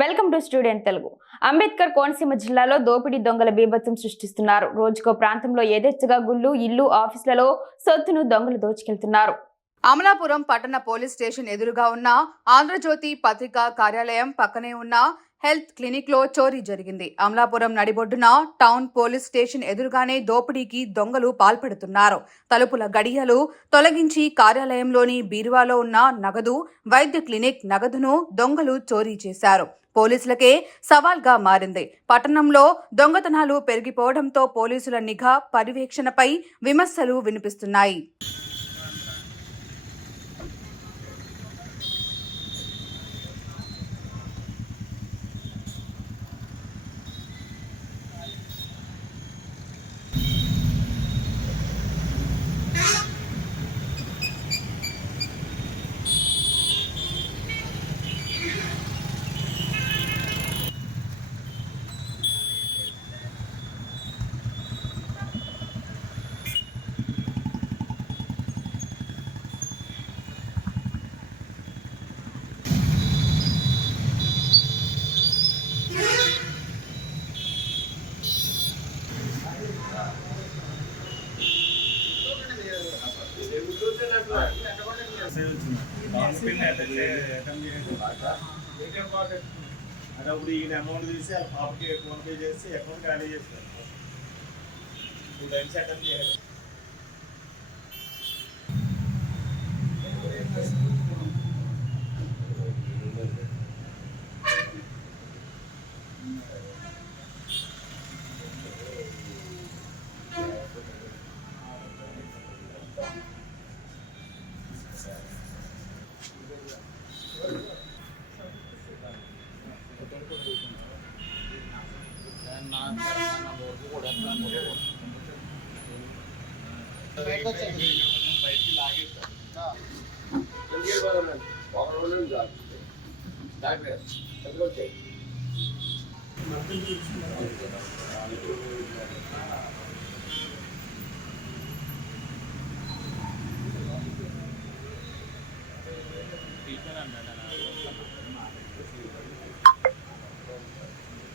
Welcome to student Telugu. Ambedkar Konaseema జిల్లాలో దోపిడీ దొంగల బీభత్సం సృష్టిస్తున్నారు. రోజుకో ప్రాంతంలో యథేచ్ఛగా గుళ్ళు, ఇల్లు, ఆఫీసులలో సొత్తును దొంగలు దోచుకెళ్తున్నారు. అమలాపురం పట్టణ పోలీస్ స్టేషన్ ఎదురుగా ఉన్న ఆంధ్రజ్యోతి పత్రికా కార్యాలయం పక్కనే ఉన్న హెల్త్ క్లినిక్ లో చోరీ జరిగింది. అమలాపురం నడిబొడ్డున టౌన్ పోలీస్ స్టేషన్ ఎదురుగానే దోపిడీకి దొంగలు పాల్పడుతున్నారు. తలుపుల గడియలు తొలగించి కార్యాలయంలోని బీరువాలో ఉన్న నగదు, వైద్య క్లినిక్ నగదును దొంగలు చోరీ చేశారు. పోలీసులకే సవాల్గా మారింది. పట్టణంలో దొంగతనాలు పెరిగిపోవడంతో పోలీసుల నిఘా పర్యవేక్షణపై విమర్శలు వినిపిస్తున్నాయి. అప్పుడు ఈయన అమౌంట్ తీసి వాళ్ళ పాపకి ఫోన్ పే చేసి అకౌంట్ ఖాళీ చేస్తారు. 2 టైమ్స్ అటెండ్ చేయాలి. బయటికి లాగేస్తారు.